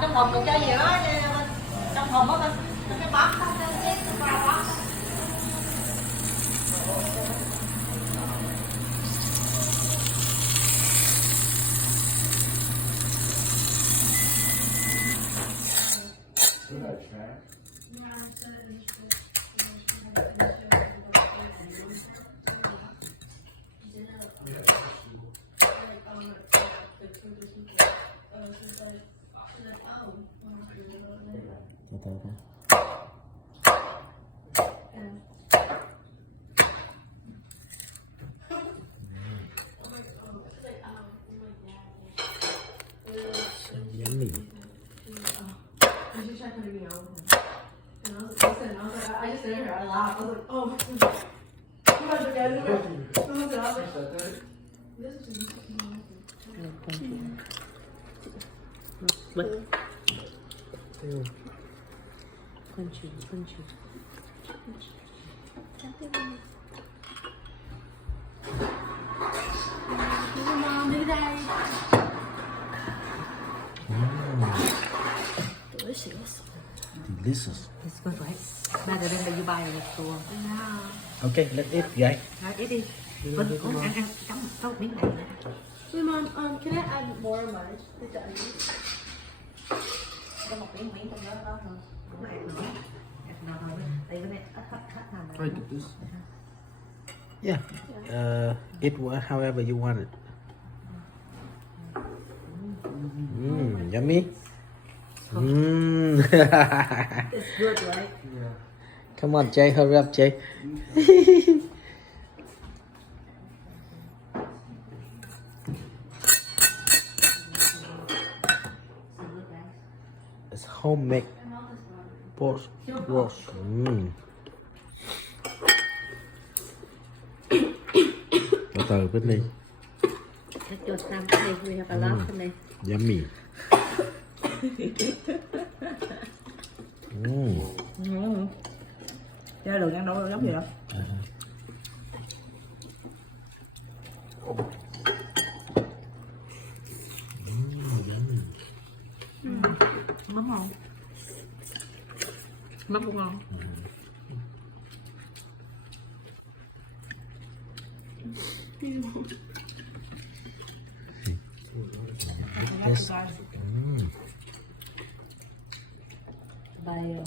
trong hộp đồ chơi gì đó trong hộp đó cái bắp cái bắp. Yummy. She tried putting me on. And I was like, I just stared at her. I laughed. I was like, oh. You guys are getting it. I was like, this is just Crunchy. Mom, đi đây. Delicious. Delicious. It's good, right? Better than you buy in the store. Yeah. Okay, let's eat, guys. Rồi, ít đi. Vinh cũng ăn cắm có một miếng này. Hey, Mom, can I add more of mine? With the onions? Có một miếng trong đó đó thôi. Cũng ăn nữa. Ăn nữa thôi. Đây cái này thắt nằm. Try to this. Yeah. Eat however you want it. Yummy. It's good, right? Come on, Jay, hurry up, Jay. It's homemade pork roast. Từ từ bên đi. Cho some today we have a lot today. Yummy. Chơi đường ăn đâu giống gì đâu. Mắm ngon. Mắm cũng ngon. Yes. Bye.